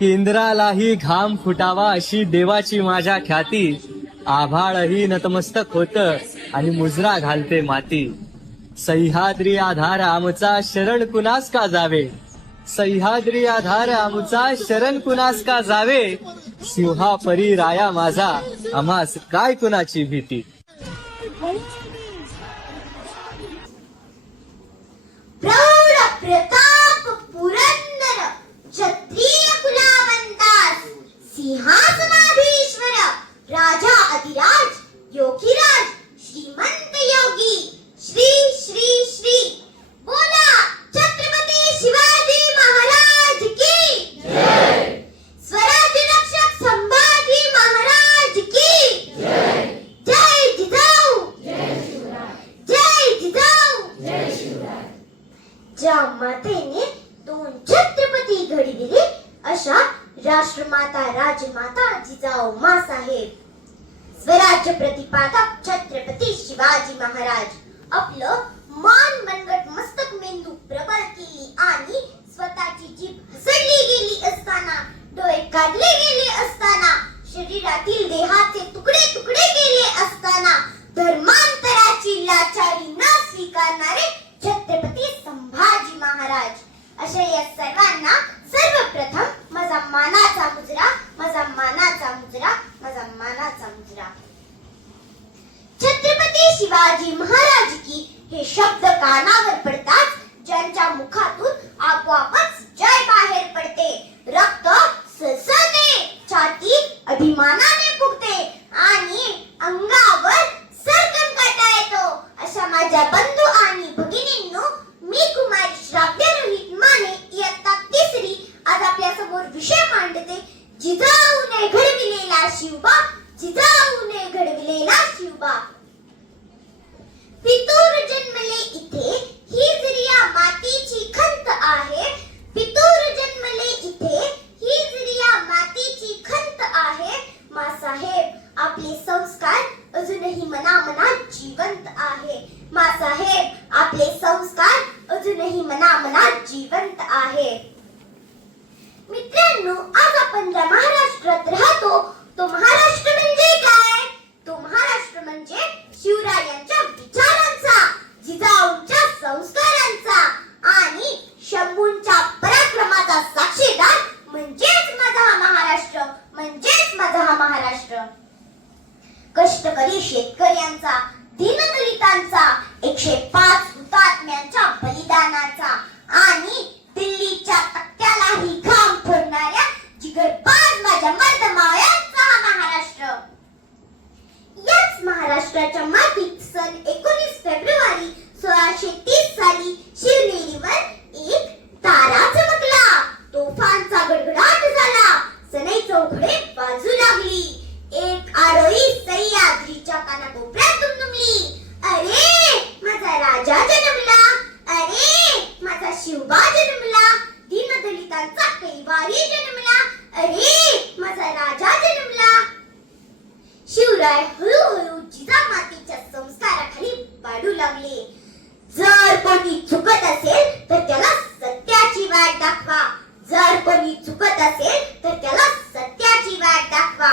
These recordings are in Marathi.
केंद्रालाही घाम फुटावा अशी देवाची माझ्या ख्याती. आभाळही नतमस्तक होत आणि मुजरा घालते माती. सह्याद्री आधार आमचा शरण कुणास का जावे. सह्याद्री आधार आमचा शरण कुणास का जावे. सिंहापरी राया माझा आम्हास काय कुणाची भीती. प्रौढ प्रताप पुरंदर क्षत्रिय कुलावंतास सिंहासनाधीश्वर राजा अधिराज योगीराज श्रीमंत योगी श्री श्री श्री बोला छत्रपती शिवाजी महाराज की जय. स्वराज्य रक्षक संभाजी महाराज की जय. जय जिजाऊ जय शिवराय. जय जिजाऊ जय शिवराय. ज्या मातेने दोन छत्रपती घडविले अशा राष्ट्रमाता राजमाता जिजाऊ माँसाहेब. स्वराज्य प्रतिपादक छत्रपती शिवाजी महाराज आपलं मान मनगट मस्तक मेंदू प्रबळ केली आणि स्वतःची जीभ हसडली गेली असताना, डोळे काढले गेले असताना, शरीरातील देहाचे तुकडे तुकडे केले असताना धर्मांतराची लाचारी न स्वीकारणारे छत्रपती संभाजी महाराज. अशा या सर्वांना सर्वप्रथम माझा मानाचा मुजरा, माझा मानाचा मुजरा, माझा मानाचा मुजरा. छत्रपती शिवाजी महाराज की हे शब्द कानावर पडताच ज्यांच्या मुखातून आपोआपच जय बाहेर पडते. रक्त सळसळते, छाती अभिमानाने फुगते आणि अंगावर सरकन काटा येतो. अशा माझ्या बंधू आणि भगिनींनो, मी कुमारी श्राव्य रोहित माने इयत्ता 3री आज आपल्या समोर विषय मांडते. जिजाऊने घडविलेला शिवबा, जिजाऊने घडविलेला शिवबा. पितूर जन्मले इथे हीच रिया मातीची खंत आहे. पितूर जन्मले इथे हीच रिया मातीची खंत आहे. माँसाहेब आपले संस्कार अजूनही मनामनात जिवंत आहे. माँसाहेब आपले संस्कार अजूनही मनामनात जिवंत आहे. मित्रांनो, आज आपण ज्या महाराष्ट्रात राहतो तो महाराष्ट्र म्हणजे काय? तो महाराष्ट्र म्हणजे शिवरायांच्या विचारांचा, जिजाऊंच्या संस्कारांचा आणि शंभूंच्या पराक्रमाचा साक्षीदार म्हणजेच माझा हा महाराष्ट्र, म्हणजेच माझा हा महाराष्ट्र. कष्टकरी शेतकऱ्यांचा, दीनदलितांचा, 105 हुतात्म्यांच्या बलिदानाचा आणि दिल्लीच्या तक्त्यालाही घाम फोडणाऱ्या जिगरबाज माझ्या मर्दमाळ्यांचा हा महाराष्ट्र. याच महाराष्ट्राच्या मातीत सन 19 फेब्रुवारी 1630 साली शिवनेरीवर एक तारा चमकला. तोफांचा गडगडाट झाला, सनई चौघडे वाजू लागली. एक आरोळी सह्याद्रीच्या कानाकोपऱ्यात दुमदुमली. अरे माझा राजा जन्मला, अरे माझा शिवबा जन्मला, दीनदलितांचा कैवारी जन्मला, अरे माझा राजा जन्मला. शिवराय हळूहळू जिजामातेच्या संस्काराखाली वाढू लागले. जर कोणी चुकत असेल तर त्याला सत्याची वाट दाखवा. जर कोणी चुकत असेल तर त्याला सत्याची वाट दाखवा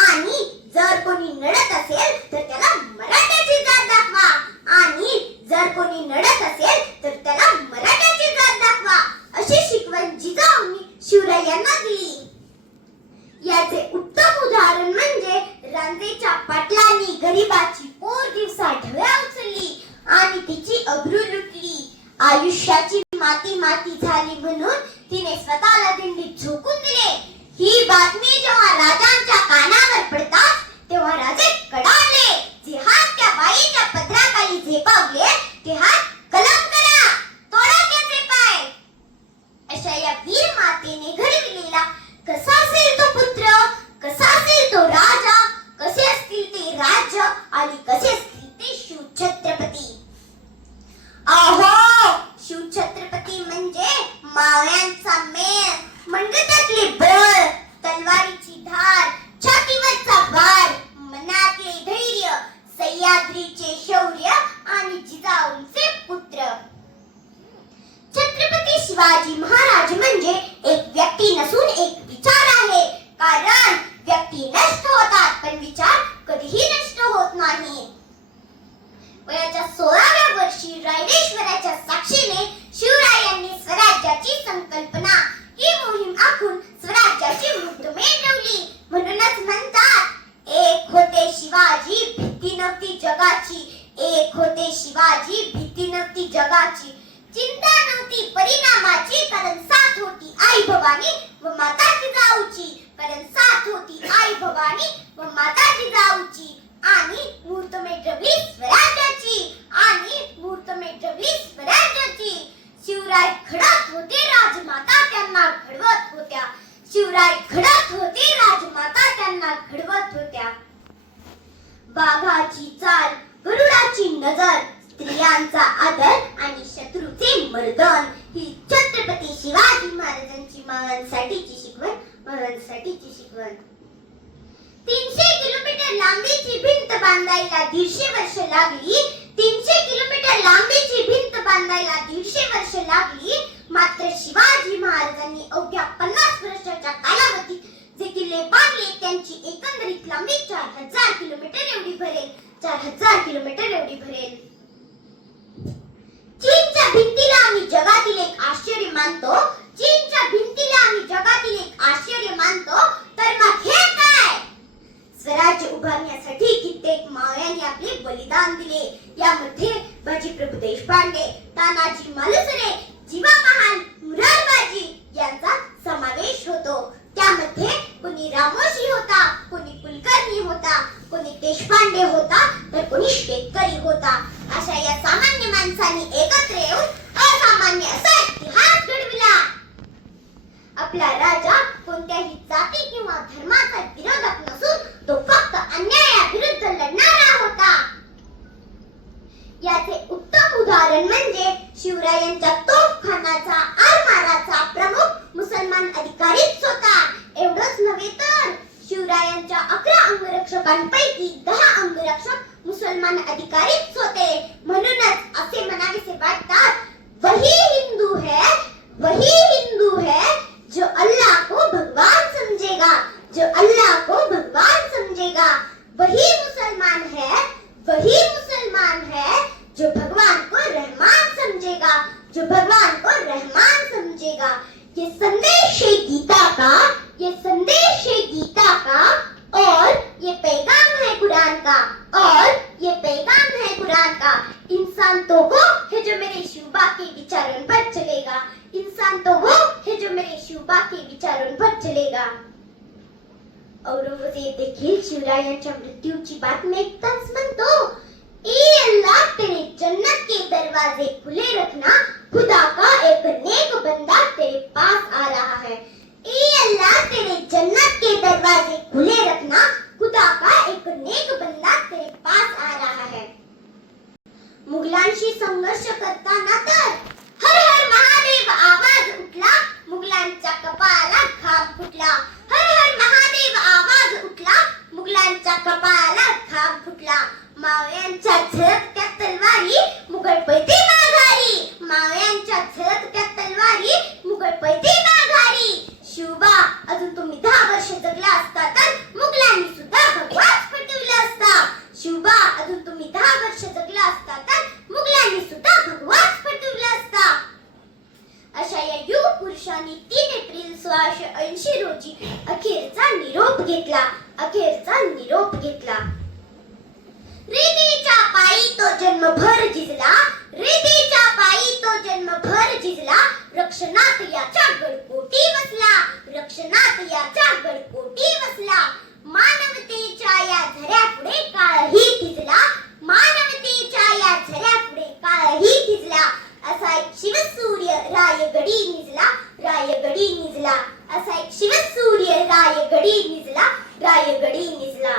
आणि जर कोणी नडत असेल तर त्याला मराठ्याची जात दाखवा आणि जर कोणी नडत असेल तर त्याला मराठ्याची जात दाखवा. अशी शिकवण जिजाऊंनी शिवरायांना दिली. याचे उत्तम उदाहरण म्हणजे रांजेच्या पाटलांनी गरिबाची पोर दिवसा ढवळ्या उचलली आणि तिची अब्रू लुटली. आयुष्याची माती माती झाली म्हणून तिने स्वतःला दिंडीत झोकून दिले. ही बातमी जेव्हा राजांच्या कानावर पडतात तेव्हा राजे कडावले. जे हात त्या बाईच्या पदराखाली झेपावले ते हात कलम करा, तोडा त्याचे पाय. अशा या वीर मातेने घडविलेला कसा असेल तो पुत्र, कसा असेल तो राजा, कसे असतील ते राज्य आणि कसे असतील ते शिवछत्रपती. अहो, शिवछत्रपती म्हणजे मावळ्यांचा मेळ, मनगटातले बळ, तलवारी विचार आहे. कारण व्यक्ती नष्ट होतात पण विचार कधीही नष्ट होत नाही. वयाच्या 16व्या वर्षी रायरेश्वराच्या साक्षीने शिवरायांनी स्वराज्याची संकल्पना ही मोहीम आखून स्वराज्याची मुहूर्तमेढ रोवली. म्हणूनच म्हणतात एक होते शिवाजी भीती नव्हती जगाची. एक होते शिवाजी भीती नव्हती जगाची. चिंता नव्हती परिणामाची कारण साथ होती आई भवानी व माता जिजाऊची. कारण साथ होती आई भवानी व माता जिजाऊची. आणि मुहूर्तमेढ रवली स्वराज्याची. आणि मुहूर्तमेढ रवली स्वराज्याची. शिवराय घडत होते राजमाता त्यांना घडवत होत्या. शिवराय घडत होते राजमाता त्यांना घडवत होत्या. वाघाची चाल गरुडाची नजर स्त्रियांचा आदर आणि शत्रूचे मर्दन ही छत्रपती शिवाजी महाराजांची मानसाठीची शिकवण. मानसाठीची शिकवण. 300 किलोमीटर लांबीची भिंत बांधायला 150 वर्ष लागली. 300 किलोमीटर लांबीची भिंत बांधायला 150 वर्ष लागली. मात्र शिवाजी महाराजांनी अवघ्या 50 वर्षाच्या कालावधीत जे किल्ले बांधले त्यांची एकंदरीत लांबी 4000 किलोमीटर एवढी भरेल. 4000 किलोमीटर एवढी भरेल. चीनच्या भिंतीला आम्ही जगातील एक आश्चर्य मानतो. चीनच्या भिंतीला आम्ही जगातील एक आश्चर्य मानतो. तर मग हे काय? स्वराज्य उभारण्यासाठी कित्येक मावळ्यांनी आपले बलिदान दिले. यामध्ये बाजीप्रभू देशपांडे, तानाजी मालुसरे, जीवा महाल, मुरारबाजी यांचा समावेश होतो. त्यामध्ये कोणी रामोशी होता, कोणी कुलकर्णी होता, कोणी देशपांडे होता तर कोणी शेतकरी होता. अशा या सामान्य माणसांनी एकत्र येऊन असामान्य असा इतिहास घडविला. आपला राजा कोणत्याही जाती किंवा धर्माचा विरोधक नसून तो फक्त अन्यायाविरुद्ध लढणारा होता. याचे उत्तम उदाहरण म्हणजे शिवरायांच्या तोफखानाचा आरमाराचा प्रमुख मुसलमान अधिकारीच होता. एवढंच नव्हे तर शिवरायांच्या 11 अंगरक्षकांपैकी 10 अंगरक्षक मुसलमान अधिकारीच होते. म्हणूनच असे म्हणावेसे वाटतात वही हिंदू है, वही हिंदू है जो अल्लाह को भगवान समझेगा, जो अल्लाह को भगवान समझेगा. वही मुसलमान है, वही मुसलमान है जो भगवान को रहमान समझेगा, जो भगवान को रहमान समझेगा. ये संदेश है गीता का, ये संदेश है गीता का और ये पैगाम है कुरान का, और ये पैगाम है कुरान का. इंसान तो वो है जो मेरे शिवबा के विचारों पर चलेगा. इंसान तो वो है जो मेरे शिवबा के विचारों पर चलेगा. औरंगजेब देखील शिवरायांच्या मृत्यूची बातमी ऐकताच म्हणतो ए अल्लाह तेरे जन्नत के दरवाजे खुले रखना. खुदा का एक नेक बंदा तेरे पास आ रहा है. ए अल्लाह तेरे जन्नत के दरवाजे खुले रखना. खुदा का एक नेक बंदा तेरे पास आ रहा है. मुघलांशी संघर्ष करताना तर हर हर महादेव आवाज उठला. मुघलांच्या कपाळाला घाम फुटला. हर हर महादेव आवाज उठला. मुघलांच्या कपाळाला घाम फुटला. मावळ्यांच्या झळकत्या तलवारी मुघल पैठे माघारी. मावळ्यांच्या झळकत्या तलवारी मुघल पैठे माघारी. शिवबा अजून तुम्ही 10 वर्ष जगला असता तर मुघलांनी सुद्धा भगवाच पटवला असता. शिवबा अजून तुम्ही 10 वर्ष जगला असता तर मुघलांनी सुद्धा भगवाच पटवला असता. अशा या युग पुरुषांनी 3 एप्रिल 1680 रोजी अखेरचा निरोप घेतला. अखेरचा निरोप घेतला. रीतीच्या पायी तो जन्मभर झिजला. रीतीच्या पायी तो जन्मभर झिजला. रक्षणात याच्या गडकोटी वसला. रक्षणात याच्या गडकोटी वसला. मानवतेच्या या झऱ्यापुढे काळही थिजला. मानवतेच्या या झऱ्यापुढे काळही थिजला. असा एक शिवसूर्य रायगडी निजला. रायगडी निजला. असा एक शिवसूर्य रायगडी निजला. रायगडी निजला.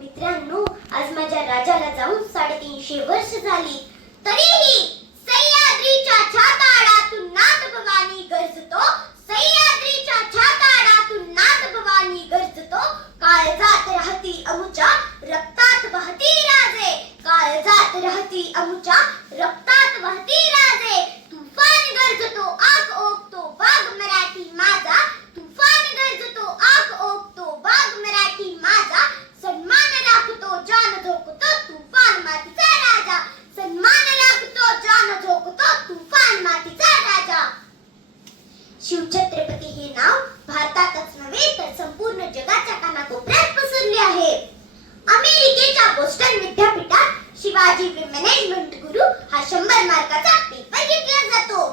मित्रांनो, आज माझ्या राजाला जाऊन 350 वर्ष झाली. तरीही सह्याद्रीच्या छाताडातून नाथ भवानी गरजतो. सह्याद्री नाव भारतातच नव्हे तर संपूर्ण जगाच्या कानाकोपऱ्यात पसरले आहे. अमेरिकेच्या बोस्टन विद्यापीठात शिवाजी मॅनेजमेंट गुरु हा 100 मार्काचा पेपर घेतला जातो.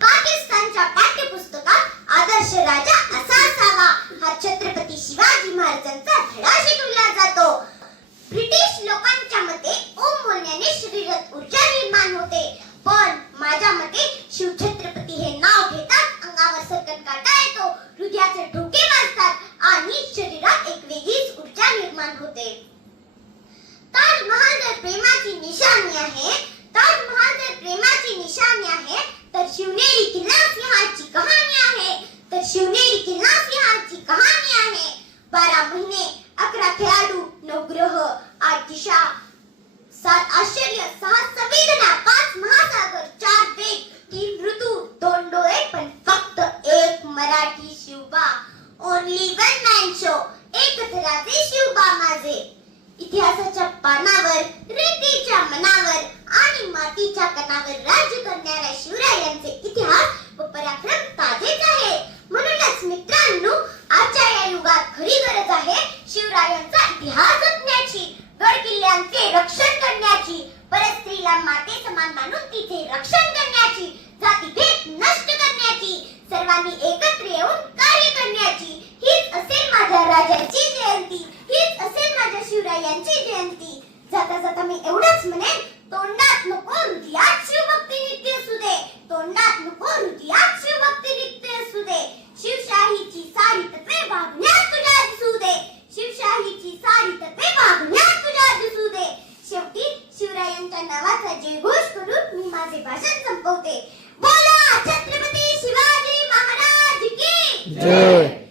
पाकिस्तानच्या पाठ्यपुस्तकात आदर्श राजा असा असावा हा छत्रपती शिवाजी महाराजांचा धडा शिकवला जातो. ब्रिटिश लोकांच्या मते ओम बोलण्याने शरीरात ऊर्जा निर्माण होते, पण माझ्या मते शिवछत्रपती हे नाव घेतात अंगावर सरकन काटा येतो, हृदयाचे ठोके वाजतात आणि शरीरात एक वेगळीच ऊर्जा निर्माण होते. ताजमहाल जर प्रेमाची निशाणी आहे, ताजमहाल जर प्रेमाची निशाणी आहे, तर शिवनेरी किल्ला सिंहाची कहाणी आहे, तर शिवनेरी किल्ला सिंहाची कहाणी आहे. 12 महिने, 11 खेळाडू, 9 ग्रह, 8 दिशा, 7 आश्चर्य, 6 संवेदना, 5 महासागर, 4 वेग, 3 ऋतू, 2 डोळे, पण फक्त एक Marathi Shivba. Only one man show. एकच राजे शिवबा माझे. इतिहासाच्या पानावर, रेतीच्या मनावर आणि मातीच्या कणावर राज्य करणाऱ्या शिवरायांचे इतिहास व पराक्रम ताजेच आहे. म्हणूनच मित्रांनो, आजच्या या युगात खरी गरज आहे शिवरायांचा इतिहास जपण्याची, गड किल्ल्यांचे रक्षण करण्याची, परस्त्रीला माते समान मानून तिचे रक्षण करण्याची, जातीभेद नष्ट करण्याची, सर्वांनी एकत्र येऊन कार्य करण्याची. हीच असेल माझ्या राजाची जयंती, हीच असेल माझ्या शिवरायांची जयंती. जाता जाता मी एवढंच म्हणेन, तोंडात नको हृदयात शिवभक्ती नित्य असू दे, तोंडात नको हृदयात शिवभक्ती नित्य असू दे. शिवशाहीची सारी तत्वे वागण्यात तुझ्या दिसू दे, शिवशाहीची सारी तत्वे वागण्यात तुझ्या दिसू दे. शेवटी शिवरायांच्या नावाचा जयघोष करून मी माझे भाषण संपवते. बोला छत्रपती शिवाजी महाराज की जय.